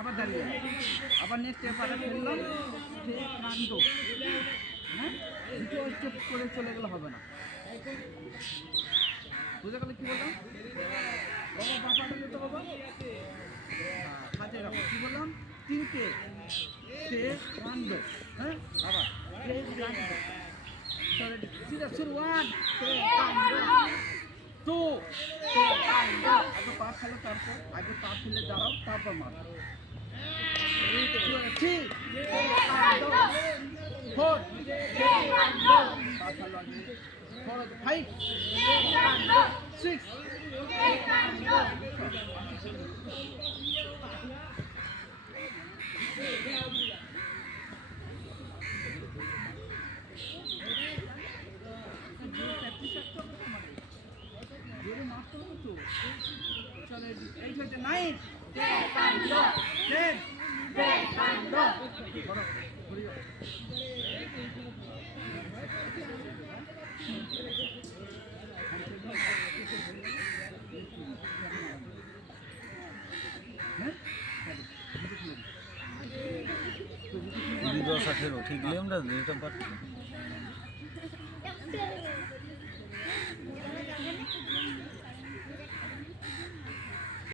আবার দাঁড়িয়ে আবার নেক্সট পাটা ফেললাম সে কাণ্ড। হ্যাঁ, দ্বিতীয় স্টেপ করে চলে গেলে হবে না। বুঝে গেলে কি বললাম? বাবা বাবাটা যেতে বাবা, হাতে রাখো। কি বললাম? তিনটে সে কাণ্ড। হ্যাঁ, আবার সে কাণ্ড। সিধা শুরু, ওয়ান সে কাণ্ড, টু সে কাণ্ড। আগে পা ফেলো, তারপর আগে পা ফেলে দাঁড়াও, তারপর মারো। থ্রি সে কাণ্ড, ফোর সে কাণ্ড, পা ফেলো আগে, ফোর, ফাইভ সে কাণ্ড, সিক্স সে কাণ্ড। নাইন সে কাণ্ড, টেন সে কাণ্ড। কুড়ি 10 18 ঠিক নিয়ে আমরা যেটা পাচ্ছি।